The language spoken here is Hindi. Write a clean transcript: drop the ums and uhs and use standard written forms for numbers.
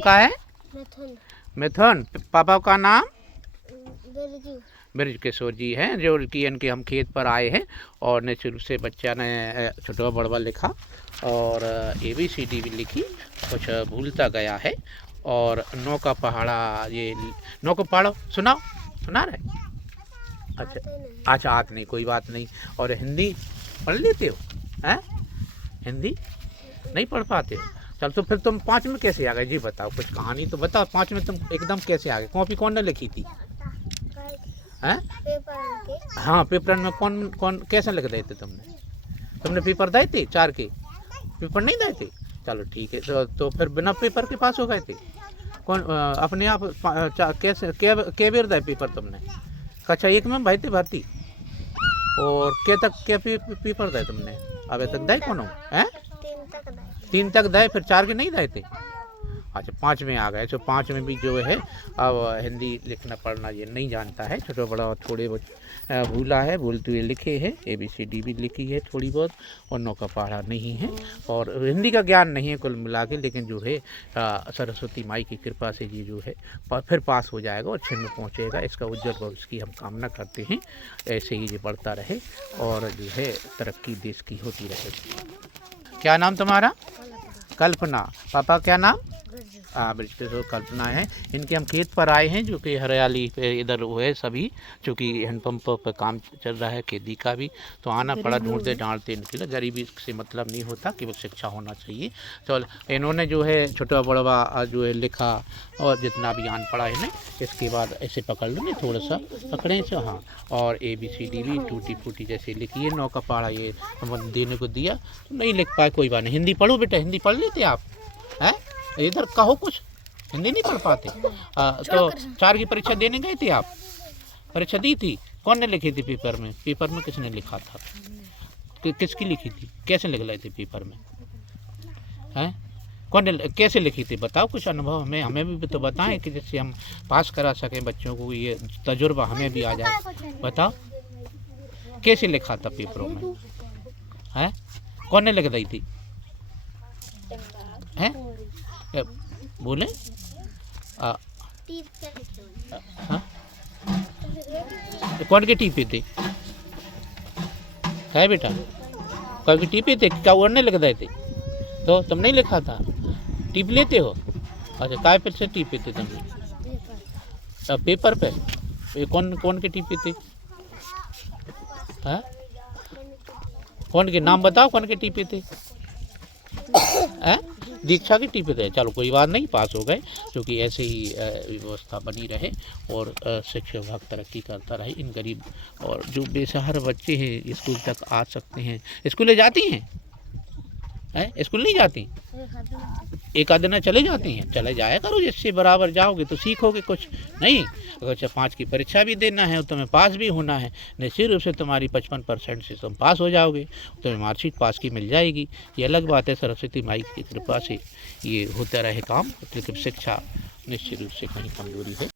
का है मिथुन। मिथुन। पापा का नाम बिरजू। ब्रज किशोर जी हैं, जो कि इनके हम खेत पर आए हैं और निश्चित रूप से बच्चा ने छोटा बड़वा लिखा और ABCD भी लिखी, कुछ भूलता गया है। और नौ का पहाड़ा, ये नौ का पहाड़ा सुना रहे? अच्छा अच्छा, आत नहीं, कोई बात नहीं। और हिंदी पढ़ लेते हो? हैं, हिंदी नहीं पढ़ पाते हो? चल, तो फिर तुम 5 में कैसे आ गए जी बताओ, कुछ कहानी तो बताओ। 5 में तुम एकदम कैसे आ गए? कॉपी कौन ने लिखी थी? हैं? हाँ, पेपर में कौन कैसे लिख देते तुमने पेपर दिए थे 4 के? पेपर नहीं दिए थे? चलो ठीक है, तो फिर बिना पेपर के पास हो गए थे? कौन अपने आप कैसे क्या बेर दिए पेपर तुमने? कक्षा 1 में भाई थे भर्ती? और क्या पेपर दिए तुमने अभी तक? दिए कौन है? 3 तक दिए, फिर 4 के नहीं दिए थे? अच्छा, 5 में आ गए। तो 5 में भी जो है अब हिंदी लिखना पढ़ना ये नहीं जानता है, छोटा बड़ा थोड़े बहुत भूला है, बोलते हुए लिखे हैं। ABCD भी लिखी है थोड़ी बहुत, और 9 का पहाड़ा नहीं है, और हिंदी का ज्ञान नहीं है कुल मिला के। लेकिन जो है सरस्वती माई की कृपा से ये जो है फिर पास हो जाएगा और 6 में पहुँचेगा। इसका उज्जवल भविष्य की हम कामना करते हैं। ऐसे ही ये बढ़ता रहे और जो है तरक्की देश की होती रहे। क्या नाम तुम्हारा? कल्पना। पापा क्या नाम? ब्रज किशोर कल्पना है। इनके हम खेत पर आए हैं, जो कि हरियाली पे इधर वो है सभी, चूँकि हैंडपम्प पर काम चल रहा है खेती का भी, तो आना पड़ा ढूंढते डांटते इनके लिए। गरीबी से मतलब नहीं होता, केवल शिक्षा होना चाहिए। तो इन्होंने जो है छोटा बड़वा जो है लिखा, और जितना भी आन पड़ा है ना, इसके बाद ऐसे पकड़ लो, थोड़ा सा पकड़े से, हाँ। और ABCD भी टूटी फूटी जैसे लिखी है। 9 का पहाड़ा ये हम देने को दिया, तो नहीं लिख पाए, कोई बात नहीं। हिंदी पढ़ो बेटा, हिंदी पढ़ लेते आप? हैं, इधर कहो कुछ, हिंदी नहीं पढ़ पाते? तो 4 की परीक्षा देने गए थे आप? परीक्षा दी थी? कौन ने लिखी थी पेपर में? पेपर में किसने लिखा था? किसकी लिखी थी? कैसे लिख रहे थे पेपर में? हैं, कौन ने कैसे लिखी थी? बताओ कुछ अनुभव हमें भी तो बताएं, कि जिससे हम पास करा सकें बच्चों को, ये तजुर्बा हमें भी आ जाए। बताओ कैसे लिखा था पेपरों में? हैं, कौन ने लिख दी थी? हैं, बोले? हाँ, कौन के टीपे थे? है बेटा, कौन के टीपे थे? क्या और नहीं लिख रहे थे? तो तुम नहीं लिखा था? टीप लेते हो? अच्छा, काय पे से टीपे थे तुमने? पेपर पे? कौन के टीपे थे? हाँ, कौन के नाम बताओ, कौन के टीपे थे? हैं, दीक्षा की टीपे थे? चलो कोई बात नहीं, पास हो गए। क्योंकि ऐसे ही व्यवस्था बनी रहे और शिक्षा विभाग तरक्की करता रहे। इन गरीब और जो बेसहारा बच्चे हैं स्कूल तक आ सकते हैं। स्कूल जाती हैं? स्कूल नहीं जाती? एक आध दिन चले जाती हैं? चले जाया करो, जिससे बराबर जाओगे तो सीखोगे कुछ। नहीं, अगर 5 की परीक्षा भी देना है, तुम्हें पास भी होना है, निश्चित रूप से तुम्हारी 55% से तुम पास हो जाओगे, तुम्हें मार्कशीट पास की मिल जाएगी। ये अलग बात है, सरस्वती माई की कृपा से ये होता रहे काम। लेकिन शिक्षा निश्चित रूप से कहीं कमजोरी है।